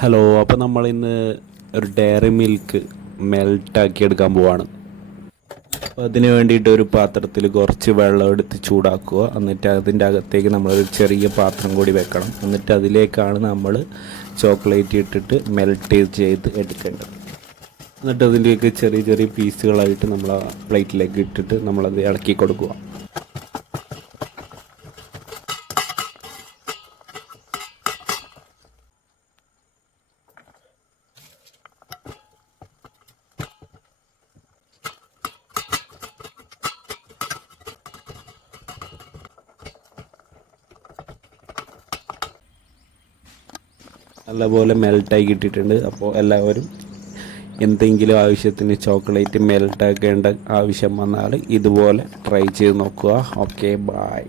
Hello, അപ്പോൾ നമ്മളിന്ന് ഒരു ഡയറി മിൽക്ക് മെൽട്ടാക്കി എടുക്കാൻ പോവാണ്. അപ്പോൾ അതിന് വേണ്ടിയിട്ട് ഒരു പാത്രത്തിൽ കുറച്ച് വെള്ളം എടുത്ത് ചൂടാക്കുക. എന്നിട്ട് അതിൻ്റെ അകത്തേക്ക് നമ്മളൊരു ചെറിയ പാത്രം കൂടി വെക്കണം. എന്നിട്ട് അതിലേക്കാണ് നമ്മൾ ചോക്ലേറ്റ് ഇട്ടിട്ട് മെൽറ്റ് ചെയ്ത് എടുക്കേണ്ടത്. എന്നിട്ട് അതിലേക്ക് ചെറിയ ചെറിയ പീസുകളായിട്ട് നമ്മൾ ആ പ്ലേറ്റിലേക്ക് ഇട്ടിട്ട് നമ്മളത് ഇളക്കി കൊടുക്കുക. നല്ലപോലെ മെൽട്ടായി കിട്ടിയിട്ടുണ്ട്. അപ്പോൾ എല്ലാവരും എന്തെങ്കിലും ആവശ്യത്തിന് ചോക്ലേറ്റ് മെൽട്ടാക്കേണ്ട ആവശ്യം വന്നാൽ ഇതുപോലെ ട്രൈ ചെയ്ത് നോക്കുക. Okay, bye.